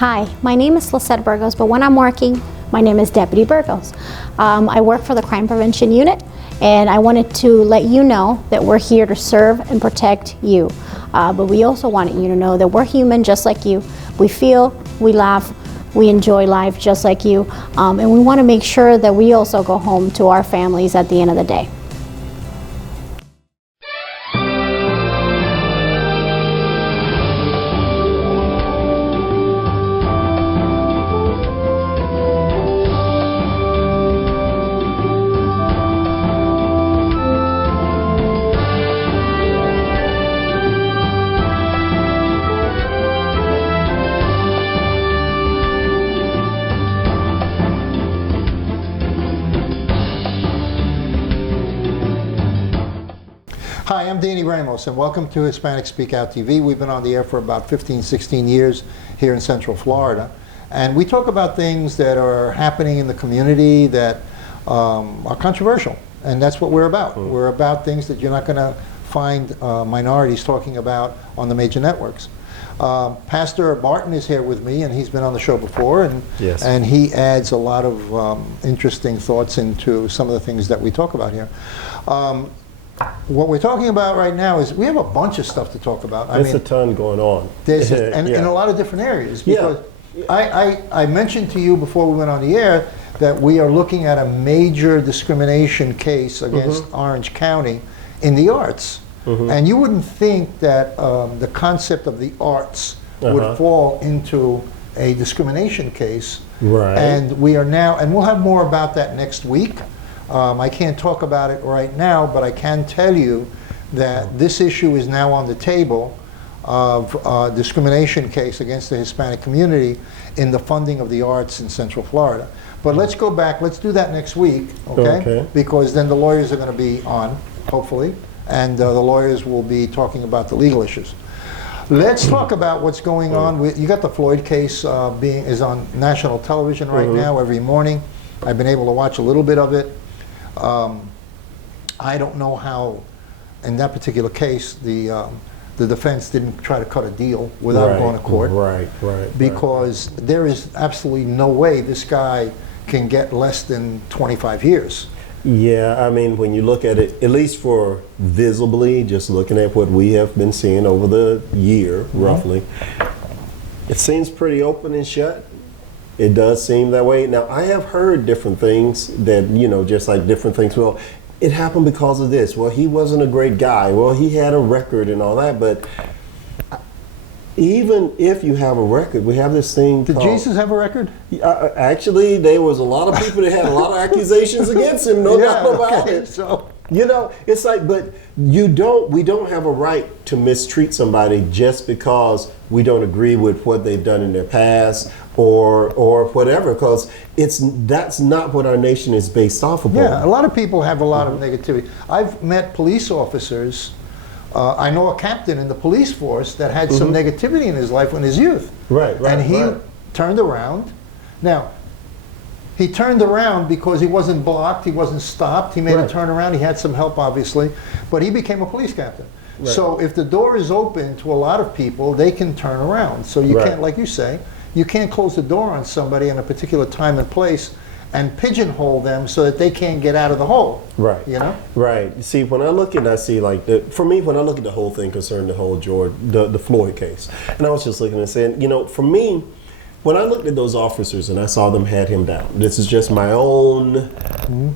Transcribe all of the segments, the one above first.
Hi, my name is Lisette Burgos, but when I'm working, my name is Deputy Burgos. I work for the Crime Prevention Unit, and I wanted to let you know that we're here to serve and protect you. But we also wanted you to know that we're human just like you. We feel, we laugh, we enjoy life just like you, and we want to make sure that we also go home to our families at the end of the day. Hi, I'm Danny Ramos, and welcome to Hispanic Speak Out TV. We've been on the air for about 15, 16 years here in Central Florida. And we talk about things that are happening in the community that are controversial. And that's what we're about. We're about things that you're not going to find minorities talking about on the major networks. Pastor Martin is here with me, and he's been on the show before, and, yes, and he adds a lot of interesting thoughts into some of the things that we talk about here. What we're talking about right now is we have a bunch of stuff to talk about. There's a ton going on. There's and in a lot of different areas. Because I mentioned to you before we went on the air that we are looking at a major discrimination case against Orange County in the arts. And you wouldn't think that the concept of the arts would fall into a discrimination case. Right. And we are now, and we'll have more about that next week. I can't talk about it right now, but I can tell you that this issue is now on the table of a discrimination case against the Hispanic community in the funding of the arts in Central Florida. But let's go back, let's do that next week, okay? Because then the lawyers are going to be on, hopefully, and the lawyers will be talking about the legal issues. Let's talk about what's going on. You got the Floyd case is on national television right now every morning. I've been able to watch a little bit of it. I don't know how, in that particular case, the defense didn't try to cut a deal without going to court. Because there is absolutely no way this guy can get less than 25 years. Yeah, I mean, when you look at it, at least for visibly, just looking at what we have been seeing over the year, roughly, it seems pretty open and shut. It does seem that way. Now, I have heard different things that, you know, just like different things. Well, it happened because of this. Well, he wasn't a great guy. Well, he had a record and all that. But even if you have a record, we have this thing Did Jesus have a record? Actually, there was a lot of people that had a lot of accusations against him, no doubt about it. So. You know, it's like, but we don't have a right to mistreat somebody just because we don't agree with what they've done in their past or whatever, because that's not what our nation is based off of. Yeah, a lot of people have a lot of negativity. I've met police officers. I know a captain in the police force that had some negativity in his life in his youth. And he turned around. Now, he turned around because he wasn't blocked, he wasn't stopped, he made a turnaround, he had some help obviously, but he became a police captain. So if the door is open to a lot of people, they can turn around. So you can't, like you say, you can't close the door on somebody in a particular time and place and pigeonhole them so that they can't get out of the hole. You know? See, when I look at it, I see like, for me, when I look at the whole thing concerning the whole the Floyd case, and I was just looking and saying, you know, for me, when I looked at those officers and I saw them had him down, this is just my own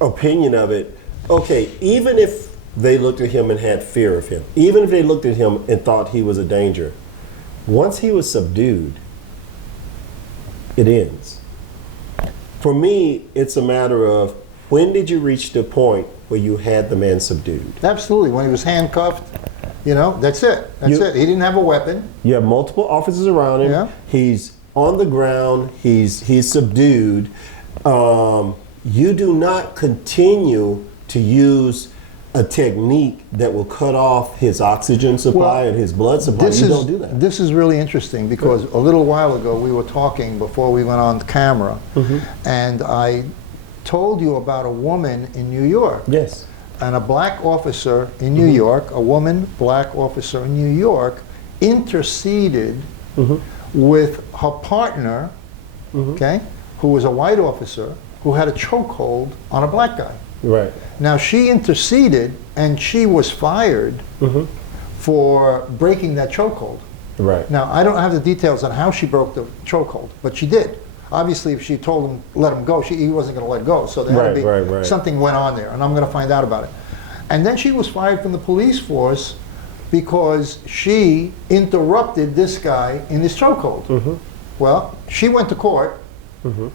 opinion of it. Okay, even if they looked at him and had fear of him, even if they looked at him and thought he was a danger, once he was subdued, it ends. For me, it's a matter of when did you reach the point where you had the man subdued? Absolutely, when he was handcuffed. You know, that's it. That's it. He didn't have a weapon. You have multiple officers around him. He's on the ground. He's subdued. You do not continue to use a technique that will cut off his oxygen supply and his blood supply. You don't do that. This is really interesting because a little while ago we were talking before we went on camera, and I told you about a woman in New York. Yes. And a black officer in New York, a woman black officer in New York, interceded with her partner, okay, who was a white officer who had a chokehold on a black guy. Right. Now she interceded and she was fired for breaking that chokehold. Right. Now I don't have the details on how she broke the chokehold, but she did. Obviously, if she told him let him go, he wasn't going to let go. So there had to be something went on there, and I'm going to find out about it. And then she was fired from the police force because she interrupted this guy in his chokehold. Well, she went to court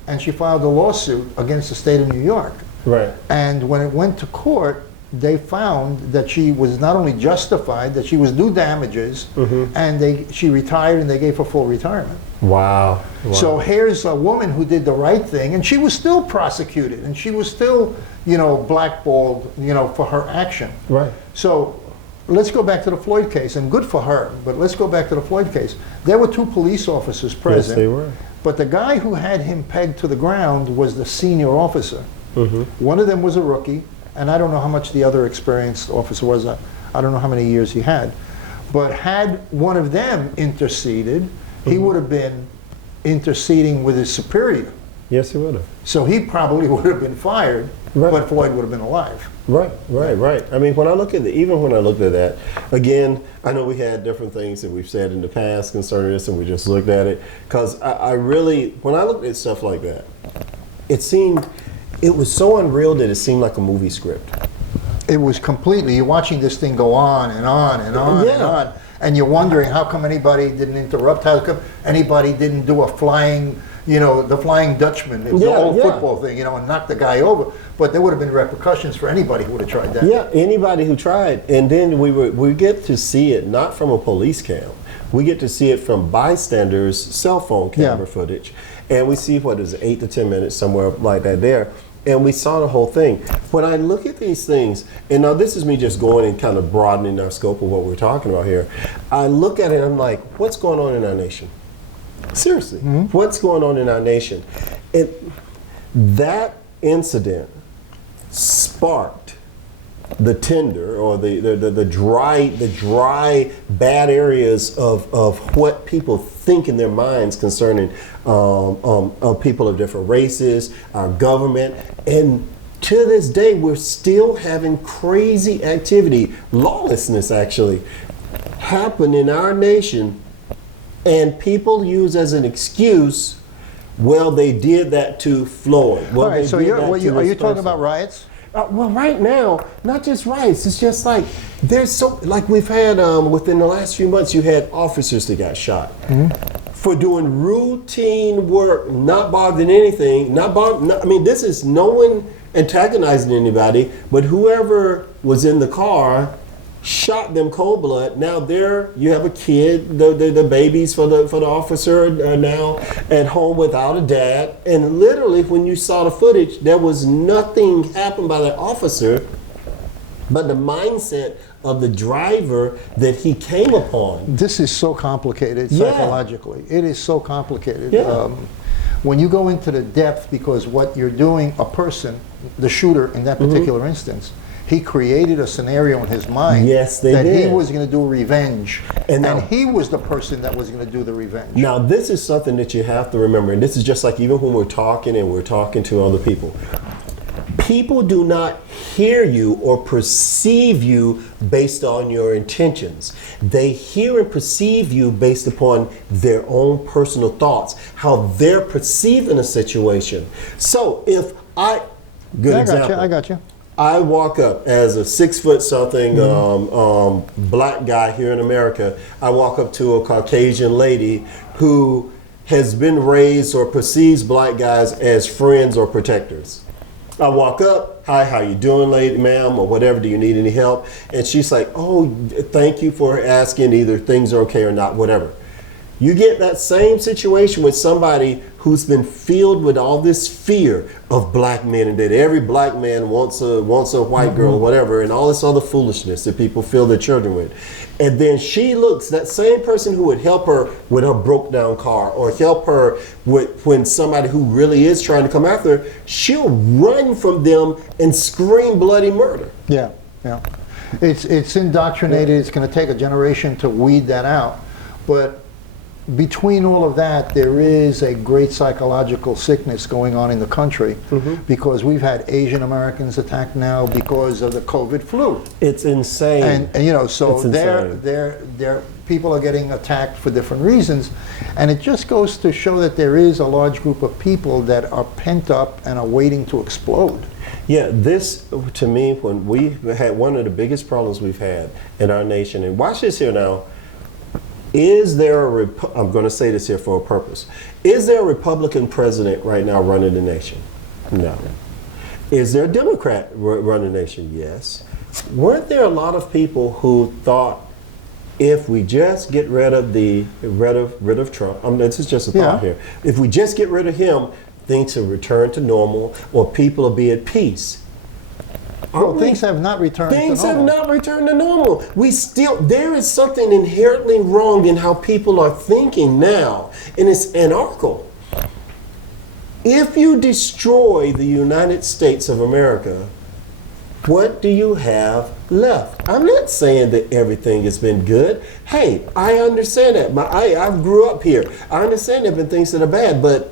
and she filed a lawsuit against the state of New York. Right. And when it went to court, they found that she was not only justified, that she was due damages, and she retired and they gave her full retirement. Wow. So here's a woman who did the right thing, and she was still prosecuted, and she was still, you know, blackballed, you know, for her action. Right. So let's go back to the Floyd case, and good for her, but let's go back to the Floyd case. There were 2 police officers present. Yes, they were. But the guy who had him pegged to the ground was the senior officer. One of them was a rookie, and I don't know how much the other experienced officer was. I don't know how many years he had. But had one of them interceded, he would have been interceding with his superior. Yes, he would have. So he probably would have been fired, but Floyd would have been alive. Right. I mean, when I look at even when I looked at that, again, I know we had different things that we've said in the past concerning this, and we just looked at it. Because I really, when I looked at stuff like that, it was so unreal that it seemed like a movie script. It was completely, you're watching this thing go on and on and on and on, and you're wondering how come anybody didn't interrupt, how come anybody didn't do a flying, you know, the Flying Dutchman, it was the old football thing, you know, and knock the guy over. But there would have been repercussions for anybody who would have tried that. Yeah, anybody who tried. And then we get to see it not from a police cam. We get to see it from bystanders' cell phone camera footage. And we see, 8 to 10 minutes, somewhere like that there. And we saw the whole thing. When I look at these things, and now this is me just going and kind of broadening our scope of what we're talking about here. I look at it and I'm like, what's going on in our nation? Seriously, what's going on in our nation? That incident sparked the tinder or the dry bad areas of what people think in their minds concerning people of different races, our government, and to this day we're still having crazy activity, lawlessness actually, happen in our nation, and people use as an excuse, well, they did that to Floyd. Well, all right, so are you talking about riots? Well, right now, not just riots. It's just like there's so like we've had within the last few months. You had officers that got shot for doing routine work, not bothering anything. I mean, this is no one antagonizing anybody, but whoever was in the car shot them cold blood. Now there you have a kid, the babies for the officer are now at home without a dad, and literally when you saw the footage, there was nothing happened by the officer but the mindset of the driver that he came upon. This is so complicated psychologically. It is so complicated. Yeah. When you go into the depth, because what you're doing, a person, the shooter in that particular instance, he created a scenario in his mind that he was going to do revenge, and he was the person that was going to do the revenge. Now, this is something that you have to remember, and this is just like even when we're talking and we're talking to other people. People do not hear you or perceive you based on your intentions. They hear and perceive you based upon their own personal thoughts, how they're perceiving a situation. So if I got you. I walk up as a 6 foot something black guy here in America. I walk up to a Caucasian lady who has been raised or perceives black guys as friends or protectors. I walk up, hi, how you doing, lady, ma'am, or whatever, do you need any help? And she's like, oh, thank you for asking, either things are okay or not, whatever. You get that same situation with somebody who's been filled with all this fear of black men, and that every black man wants a white girl or whatever, and all this other foolishness that people fill their children with. And then she looks, that same person who would help her with her broke down car or help her with when somebody who really is trying to come after her, she'll run from them and scream bloody murder. Yeah. It's indoctrinated. It's going to take a generation to weed that out. But between all of that, there is a great psychological sickness going on in the country because we've had Asian Americans attacked now because of the COVID flu. It's insane. And you know, so It's they're people are getting attacked for different reasons, and it just goes to show that there is a large group of people that are pent up and are waiting to explode. Yeah, this, to me, when we had one of the biggest problems we've had in our nation, and watch this here now, is there a, I'm going to say this here for a purpose, is there a Republican president right now running the nation? No. Is there a Democrat running the nation? Yes. Weren't there a lot of people who thought, if we just get rid of Trump, this is just a thought here. If we just get rid of him, things will return to normal, or people will be at peace. Well, things have not returned to normal. Things have not returned to normal. There is something inherently wrong in how people are thinking now, and it's anarchical. If you destroy the United States of America, what do you have left? I'm not saying that everything has been good. Hey, I understand that. I grew up here. I understand there have been things that are bad, but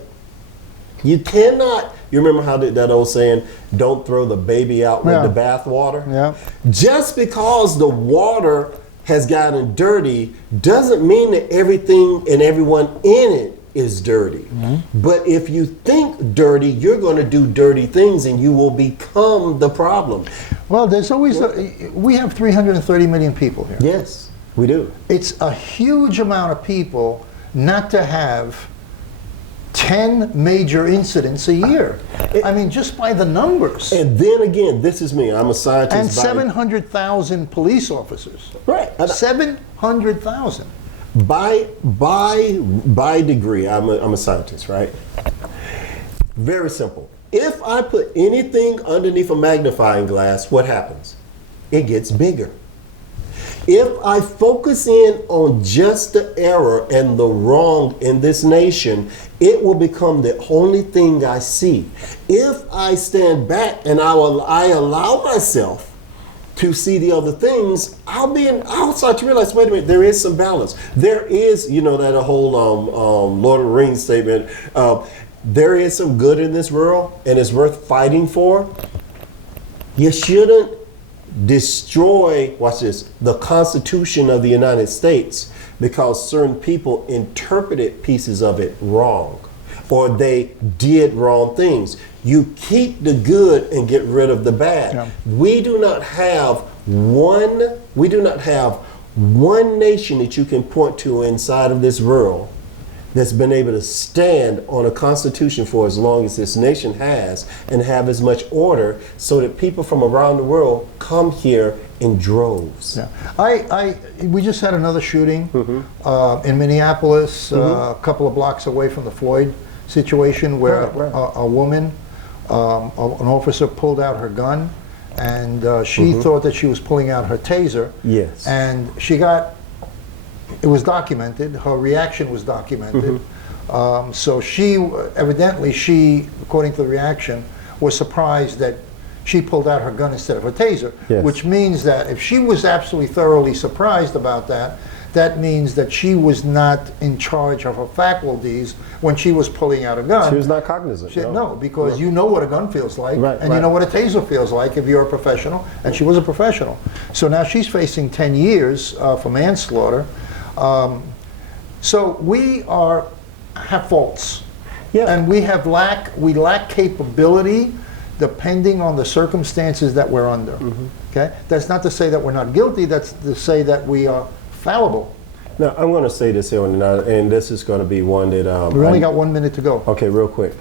you cannot, you remember how that old saying, don't throw the baby out with the bath water? Yeah. Just because the water has gotten dirty doesn't mean that everything and everyone in it is dirty. But if you think dirty, you're going to do dirty things and you will become the problem. Well, there's always, we have 330 million people here. Yes, we do. It's a huge amount of people not to have 10 major incidents a year. I mean, just by the numbers. And then again, this is me. I'm a scientist. And 700,000 police officers. Right. 700,000. By degree, I'm a scientist, right? Very simple. If I put anything underneath a magnifying glass, what happens? It gets bigger. If I focus in on just the error and the wrong in this nation, it will become the only thing I see. If I stand back and I allow myself to see the other things, I'll start to realize, wait a minute, there is some balance. There is, you know, that whole Lord of the Rings statement, there is some good in this world and it's worth fighting for. You shouldn't destroy, watch this, the Constitution of the United States because certain people interpreted pieces of it wrong or they did wrong things. You keep the good and get rid of the bad. Yeah. We do not have one nation that you can point to inside of this world that's been able to stand on a constitution for as long as this nation has and have as much order so that people from around the world come here in droves. Yeah. We just had another shooting in Minneapolis, a couple of blocks away from the Floyd situation where a woman, an officer pulled out her gun and she thought that she was pulling out her taser. Yes. And she got, it was documented, her reaction was documented. So evidently she, according to the reaction, was surprised that she pulled out her gun instead of her taser, which means that if she was absolutely thoroughly surprised about that, that means that she was not in charge of her faculties when she was pulling out a gun. She was not cognizant. No, because you know what a gun feels like, and you know what a taser feels like if you're a professional, and she was a professional. So now she's facing 10 years for manslaughter. So we have faults, and we lack capability depending on the circumstances that we're under. Okay, that's not to say that we're not guilty. That's to say that we are fallible. Now I'm going to say this here, and this is going to be one that we only got 1 minute to go. Okay, real quick.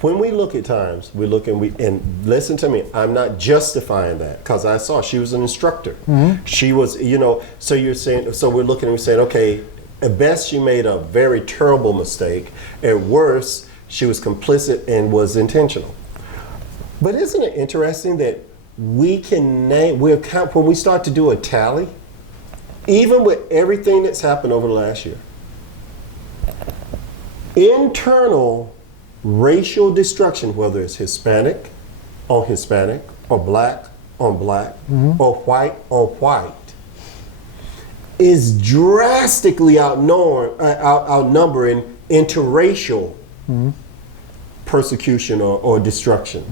When we look at times, we look and listen to me. I'm not justifying that because I saw she was an instructor. She was, you know. So you're saying, so we're looking and we're saying, okay, at best she made a very terrible mistake. At worst, she was complicit and was intentional. But isn't it interesting that we can name, when we start to do a tally, even with everything that's happened over the last year, internal racial destruction, whether it's Hispanic on Hispanic, or black on black, or white on white, is drastically outnumbering interracial persecution or destruction.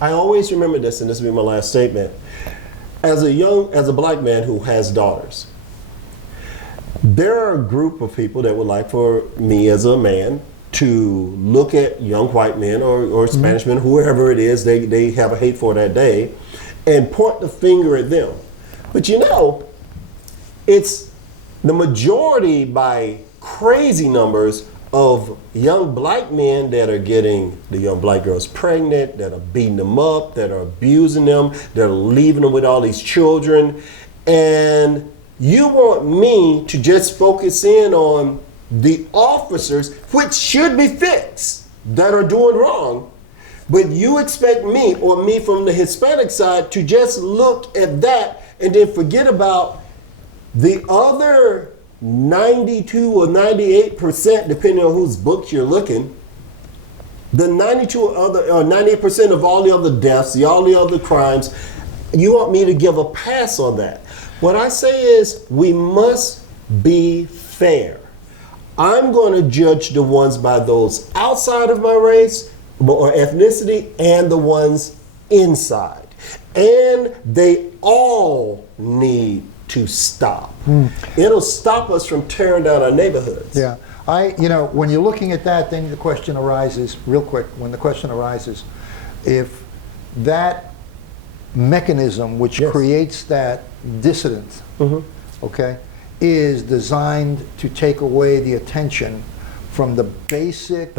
I always remember this, and this will be my last statement. As a black man who has daughters, there are a group of people that would like for me as a man to look at young white men or Spanish men, whoever it is they have a hate for that day, and point the finger at them. But you know, it's the majority by crazy numbers of young black men that are getting the young black girls pregnant, that are beating them up, that are abusing them, that are leaving them with all these children. And you want me to just focus in on the officers, which should be fixed, that are doing wrong. But you expect me, or me from the Hispanic side, to just look at that and then forget about the other 92 or 98%, depending on whose books you're looking, the 92 or 98% of all the other deaths, all the other crimes. You want me to give a pass on that? What I say is we must be fair. I'm going to judge the ones by those outside of my race or ethnicity and the ones inside. And they all need to stop. It'll stop us from tearing down our neighborhoods. Yeah, when you're looking at that, then the question arises, real quick, when the question arises, if that mechanism which creates that dissidence, okay, is designed to take away the attention from the basic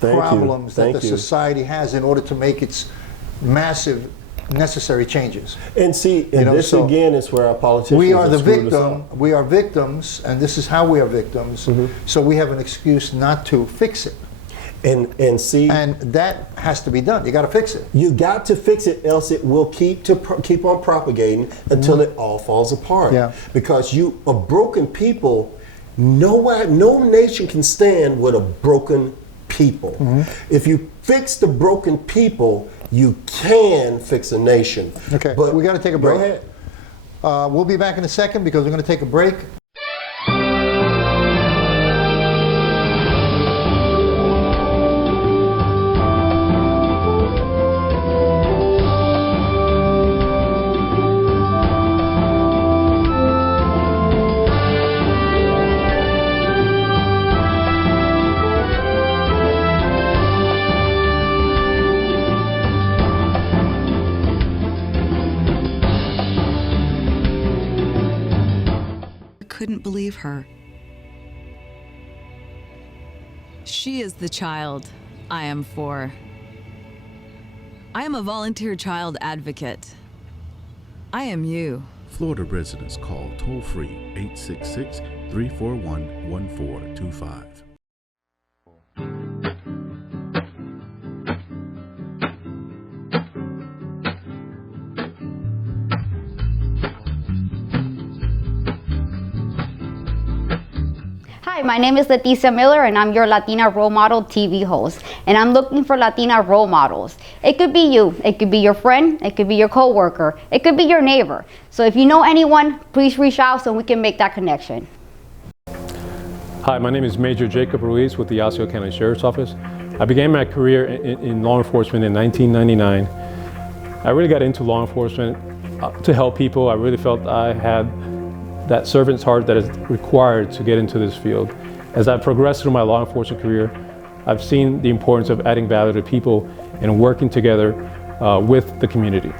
problems that the society has in order to make its massive necessary changes. And see, this again is where our politicians we are the victim. We are victims, and this is how we are victims. So we have an excuse not to fix it. And that has to be done. You got to fix it. You got to fix it, else it will keep on propagating until it all falls apart. Yeah. Because you a broken people, no nation can stand with a broken people. If you fix the broken people, you can fix a nation. Okay, but we got to take a break. Go ahead. We'll be back in a second because we're going to take a break. Couldn't believe her. She is the child I am for. I am a volunteer child advocate. I am you. Florida residents call toll-free 866-341-1425. Hi, my name is Leticia Miller and I'm your Latina Role Model TV host. And I'm looking for Latina role models. It could be you, it could be your friend, it could be your coworker, it could be your neighbor. So if you know anyone, please reach out so we can make that connection. Hi, my name is Major Jacob Ruiz with the Osceola County Sheriff's Office. I began my career in law enforcement in 1999. I really got into law enforcement to help people. I really felt I had that servant's heart that is required to get into this field. As I progressed through my law enforcement career, I've seen the importance of adding value to people and working together with the community.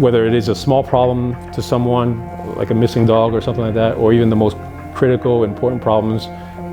Whether it is a small problem to someone, like a missing dog or something like that, or even the most critical, important problems